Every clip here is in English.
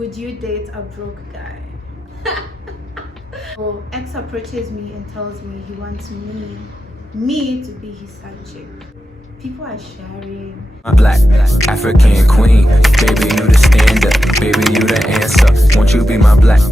Would you date a broke guy? So ex approaches me and tells me he wants me to be his side chick. People are sharing. My black African queen, baby you the standard, baby you the answer. Won't you be my black?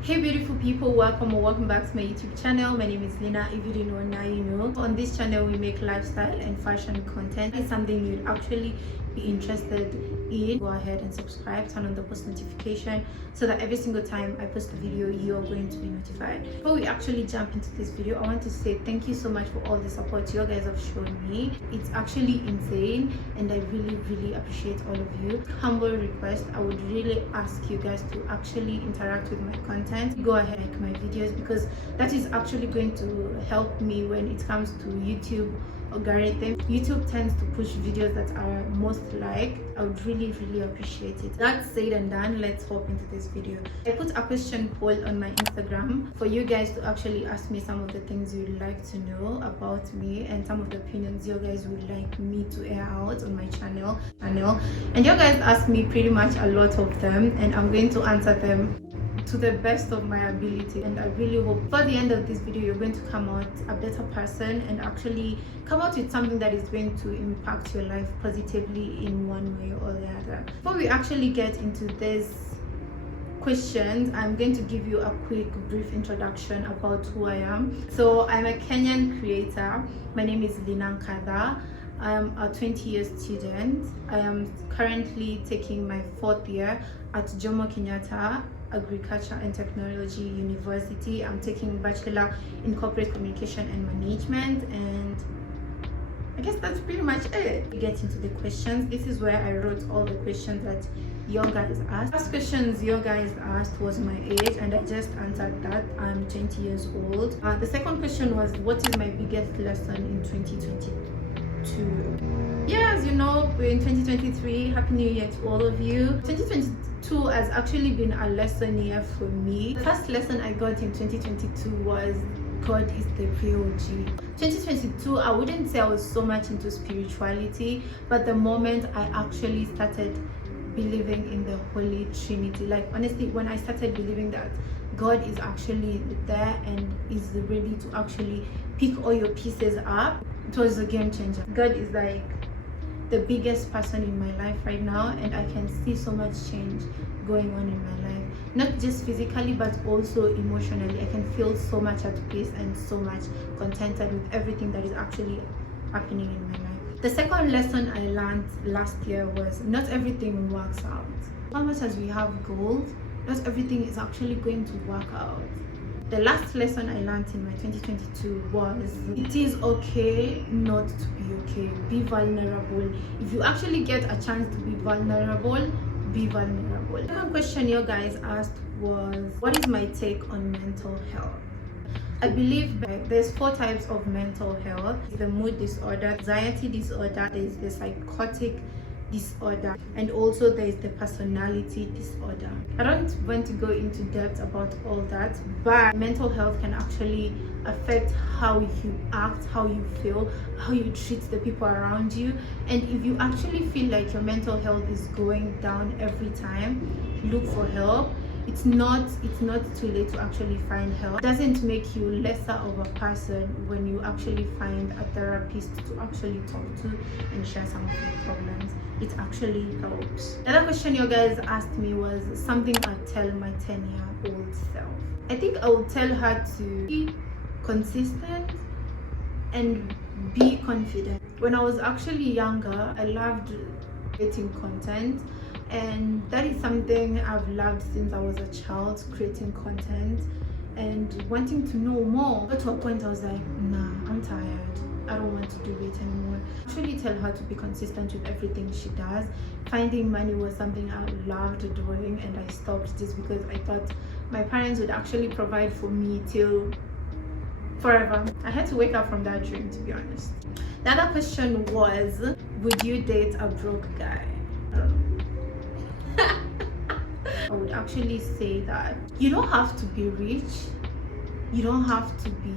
Hey beautiful people, welcome or welcome back to my YouTube channel. My name is Linnah. If you didn't know, now you know. On this channel we make lifestyle and fashion content. It's something you'd actually be interested in. Go ahead and subscribe, turn on the post notification so that every single time I post a video you're going to be notified. Before we actually jump into this video, I want to say thank you so much for all the support you guys have shown me. It's actually insane and I really appreciate all of you. Humble request, I would really ask you guys to actually interact with my content. Go ahead and like my videos because that is actually going to help me when it comes to YouTube algorithm. YouTube tends to push videos that are most liked. I would really appreciate it. That said and done, let's hop into this video. I put a question poll on my Instagram for you guys to actually ask me some of the things you'd like to know about me and some of the opinions you guys would like me to air out on my channel. And you guys asked me pretty much a lot of them and I'm going to answer them to the best of my ability, and I really hope for the end of this video you're going to come out a better person and actually come out with something that is going to impact your life positively in one way or the other. Before we actually get into this questions, I'm going to give you a quick brief introduction about who I am. So I'm a Kenyan creator. My name is Linnah. I am a 20-year student. I am currently taking my 4th year at Jomo Kenyatta Agriculture and Technology University. I'm taking Bachelor in Corporate Communication and Management, and I guess that's pretty much it. We get into the questions. This is where I wrote all the questions that you guys asked. First questions you guys asked was my age, and I just answered that. I'm 20 years old. The second question was, what is my biggest lesson in 2022? Yeah, as you know, we're in 2023. Happy New Year to all of you. 2022 has actually been a lesson year for me. The first lesson I got in 2022 was God is the real G. 2022, I wouldn't say I was so much into spirituality, but the moment I actually started believing in the Holy Trinity, like honestly, when I started believing that God is actually there and is ready to actually pick all your pieces up, it was a game changer. God is like the biggest person in my life right now, and I can see so much change going on in my life, not just physically but also emotionally. I can feel so much at peace and so much contented with everything that is actually happening in my life. The second lesson I learned last year was not everything works out. How much as we have goals, not everything is actually going to work out. The last lesson I learned in my 2022 was it is okay not to be okay. Be vulnerable. If you actually get a chance to be vulnerable, be vulnerable. The second question you guys asked was, what is my take on mental health? I believe there's 4 types of mental health. The mood disorder, anxiety disorder, there's the psychotic disorder, and also there is the personality disorder. I don't want to go into depth about all that, but mental health can actually affect how you act, how you feel, how you treat the people around you. And if you actually feel like your mental health is going down every time, look for help. It's not too late to actually find help. It doesn't make you lesser of a person when you actually find a therapist to actually talk to and share some of your problems. It actually helps. Another question you guys asked me was something I'd tell my 10-year-old self. I think I would tell her to be consistent and be confident. When I was actually younger, I loved creating content, and that is something I've loved since I was a child, creating content and wanting to know more. But to a point I was like, nah, I'm tired, I don't want to do it anymore. Actually tell her to be consistent with everything she does. Finding money was something I loved doing, and I stopped just because I thought my parents would actually provide for me till forever. I had to wake up from that dream, to be honest. The other question was, would you date a broke guy? I would actually say that you don't have to be rich, you don't have to be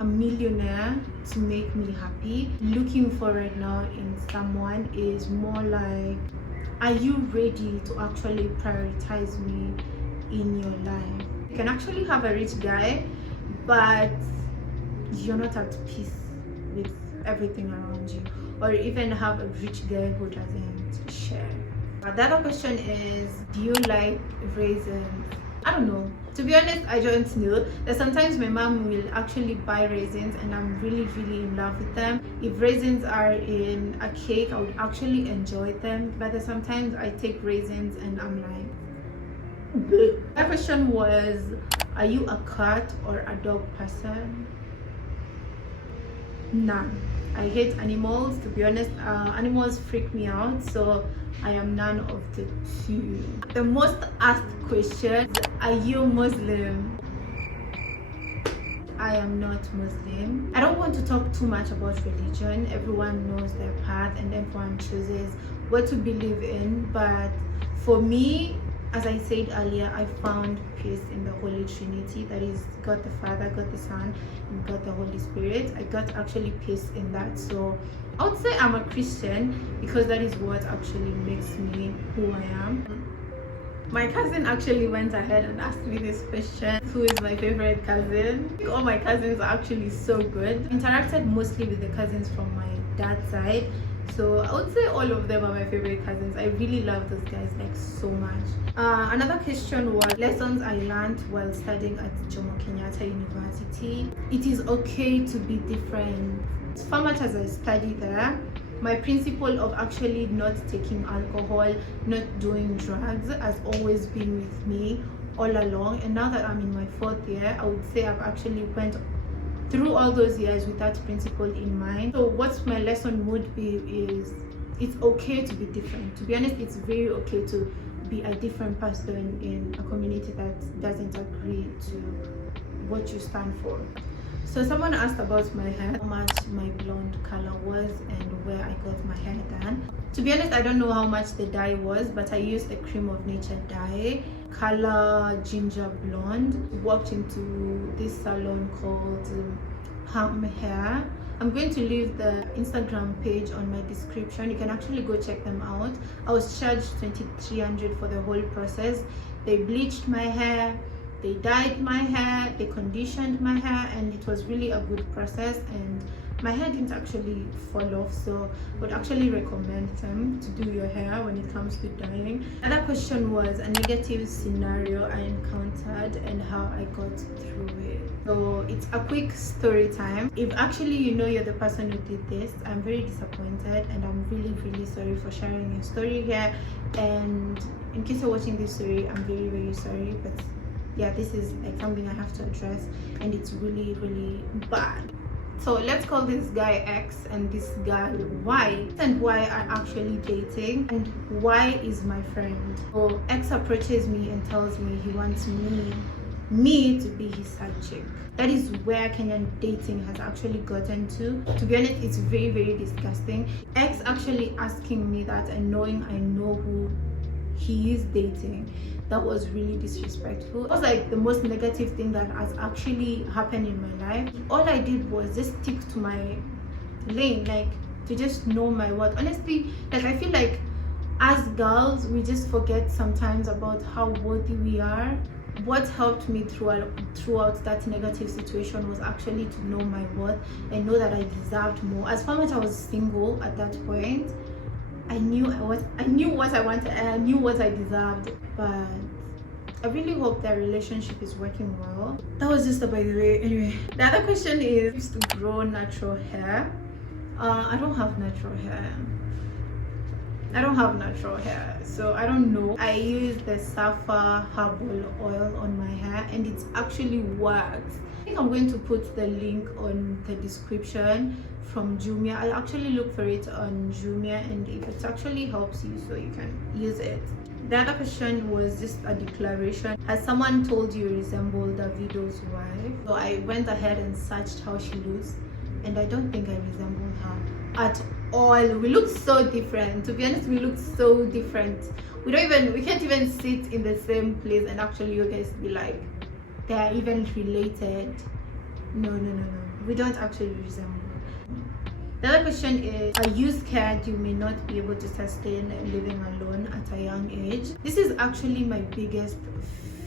a millionaire to make me happy. Looking for right now in someone is more like, are you ready to actually prioritize me in your life? You can actually have a rich guy, but you're not at peace with everything around you, or even have a rich guy who doesn't share. The other question is, do you like raisins? I don't know. To be honest, I don't know. There's sometimes my mom will actually buy raisins and I'm really in love with them. If raisins are in a cake, I would actually enjoy them. But there's sometimes I take raisins and I'm like, bleh. My question was, are you a cat or a dog person? None. I hate animals. To be honest, animals freak me out, so I am none of the two. The most asked question, are you Muslim? I am not Muslim. I don't want to talk too much about religion. Everyone knows their path and everyone chooses what to believe in, but for me, as I said earlier, I found peace in the Holy Trinity. That is God the Father, God the Son, and God the Holy Spirit. I got actually peace in that. So I would say I'm a Christian because that is what actually makes me who I am. My cousin actually went ahead and asked me this question: who is my favorite cousin? I think all my cousins are actually so good. I interacted mostly with the cousins from my dad's side. So I would say all of them are my favorite cousins. I really love those guys like so much. Another question was lessons I learned while studying at Jomo Kenyatta University. It is okay to be different. So much as I study there, my principle of actually not taking alcohol, not doing drugs has always been with me all along. And now that I'm in my 4th year, I would say I've actually went through all those years with that principle in mind. So what my lesson would be is, it's okay to be different. To be honest, it's very okay to be a different person in a community that doesn't agree to what you stand for. So someone asked about my hair, how much my blonde color was and where I got my hair done. To be honest, I don't know how much the dye was, but I used the Cream of Nature dye, color ginger blonde. Walked into this salon called Palm Hair. I'm going to leave the Instagram page on my description. You can actually go check them out. I was charged $2,300 for the whole process. They bleached my hair, they dyed my hair, they conditioned my hair, and it was really a good process, and my hair didn't actually fall off. So I would actually recommend them to do your hair when it comes to dyeing. Another question was a negative scenario I encountered and how I got through it. So it's a quick story time. If actually you know you're the person who did this, I'm very disappointed and I'm really sorry for sharing your story here. And in case you're watching this story, I'm very sorry, but yeah, this is like something I have to address, and it's really bad. So let's call this guy X and this guy Y, and Y are actually dating, and Y is my friend. So X approaches me and tells me he wants me to be his side chick. That is where Kenyan dating has actually gotten to. To be honest, it's very disgusting. X actually asking me that and knowing I know who he is dating, that was really disrespectful. It was like the most negative thing that has actually happened in my life. All I did was just stick to my lane, like to just know my worth. Honestly, like I feel like as girls we just forget sometimes about how worthy we are. What helped me throughout that negative situation was actually to know my worth and know that I deserved more. As far as I was single at that point, I knew what I wanted and I knew what I deserved. But I really hope that relationship is working well. That was just by the way. Anyway, the other question is, used to grow natural hair. I don't have natural hair. So I don't know. I use the Safa herbal oil on my hair and it's actually works. I think I'm going to put the link on the description from Jumia. I'll actually look for it on Jumia, and if it actually helps you, so you can use it. The other question was just a declaration. Has someone told you resemble Davido's wife? So I went ahead and searched how she looks, and I don't think I resemble her at all. We look so different. To be honest, we look so different. We can't even sit in the same place and actually you guys be like, they are even related. No. we don't actually resemble. The other question is, are you scared you may not be able to sustain living alone at a young age? This is actually my biggest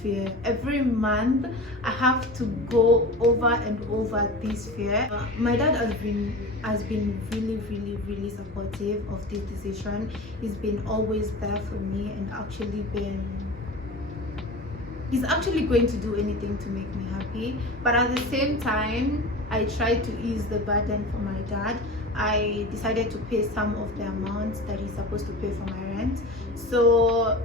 fear. Every month I have to go over and over this fear. My dad has been really supportive of this decision. He's been always there for me and he's actually going to do anything to make me happy. But at the same time, I tried to ease the burden for my dad. I decided to pay some of the amount that he's supposed to pay for my rent. So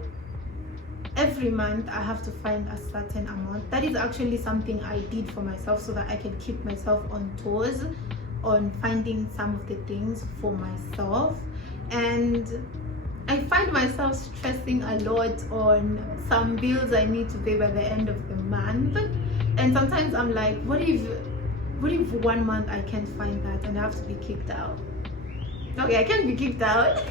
every month I have to find a certain amount. That is actually something I did for myself so that I can keep myself on toes on finding some of the things for myself. And I find myself stressing a lot on some bills I need to pay by the end of the month. And sometimes I'm like, what if 1 month I can't find that and I have to be kicked out? Okay, I can't be kicked out.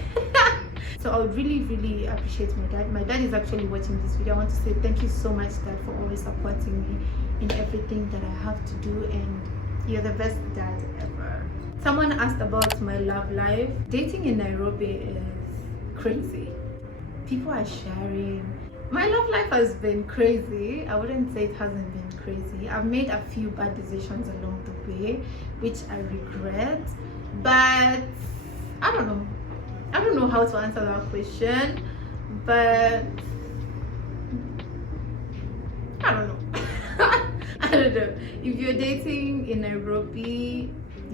So I would really appreciate my dad. My dad is actually watching this video. I want to say thank you so much, Dad, for always supporting me in everything that I have to do, and you're the best dad ever. Someone asked about my love life. Dating in Nairobi is crazy. People are sharing. My love life has been crazy. I wouldn't say it hasn't been crazy. I've made a few bad decisions along the way, which I regret, but I don't know how to answer that question, but I don't know. I don't know. If you're dating in Nairobi,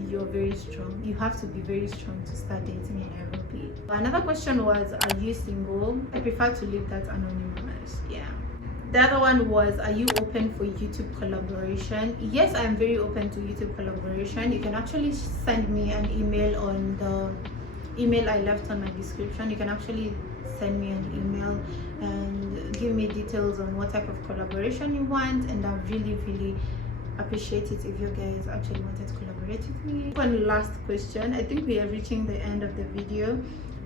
you're very strong. You have to be very strong to start dating in Nairobi. Another question was, are you single? I prefer to leave that anonymous. Yeah. The other one was, are you open for YouTube collaboration? Yes, I am very open to YouTube collaboration. You can actually send me an email on the email I left on my description. You can actually send me an email and give me details on what type of collaboration you want, and I really appreciate it if you guys actually wanted to collaborate with me. One last question. I think we are reaching the end of the video.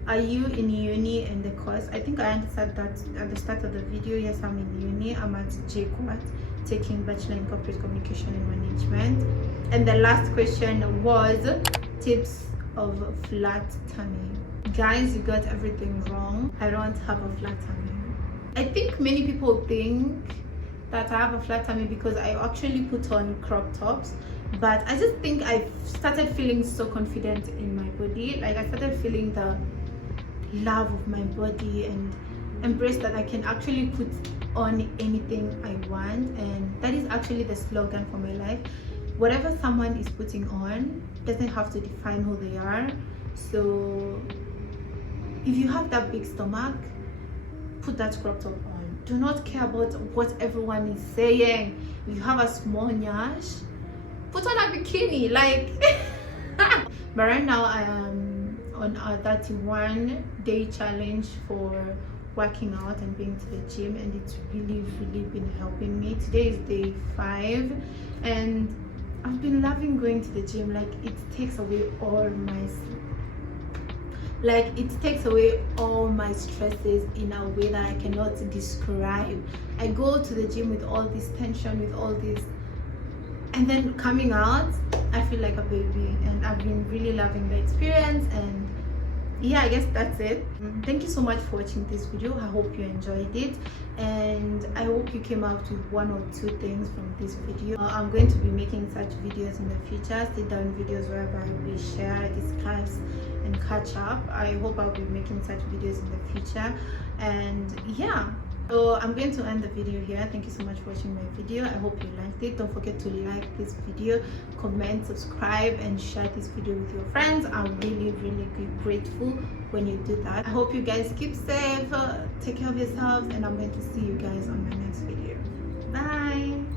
Are you in uni and the course? I think I answered that at the start of the video. Yes, I'm in uni. I'm at chik, taking Bachelor in Corporate Communication and Management. And the last question was tips of flat tummy. Guys, you got everything wrong. I don't have a flat tummy. I think many people think that I have a flat tummy because I actually put on crop tops, but I just think I started feeling so confident in my body. Like, I started feeling the love of my body and embrace that I can actually put on anything I want, and that is actually the slogan for my life. Whatever someone is putting on doesn't have to define who they are. So if you have that big stomach, put that crop top on. Do not care about what everyone is saying. If you have a small nyash, put on a bikini, like. But right now I am on a 31-day challenge for working out and being to the gym, and it's really been helping me. Today is day 5, and I've been loving going to the gym. Like, it takes away all my stresses in a way that I cannot describe. I go to the gym with all this tension, with all this, and then coming out I feel like a baby, and I've been really loving the experience. And yeah, I guess that's it. Thank you so much for watching this video. I hope you enjoyed it, and I hope you came out with 1 or 2 things from this video. I'm going to be making such videos in the future, sit down videos whereby we share, discuss and catch up. I hope I'll be making such videos in the future. And yeah, so I'm going to end the video here. Thank you so much for watching my video. I hope you liked it. Don't forget to like this video, comment, subscribe and share this video with your friends. I'm really grateful when you do that. I hope you guys keep safe, take care of yourselves, and I'm going to see you guys on my next video. Bye.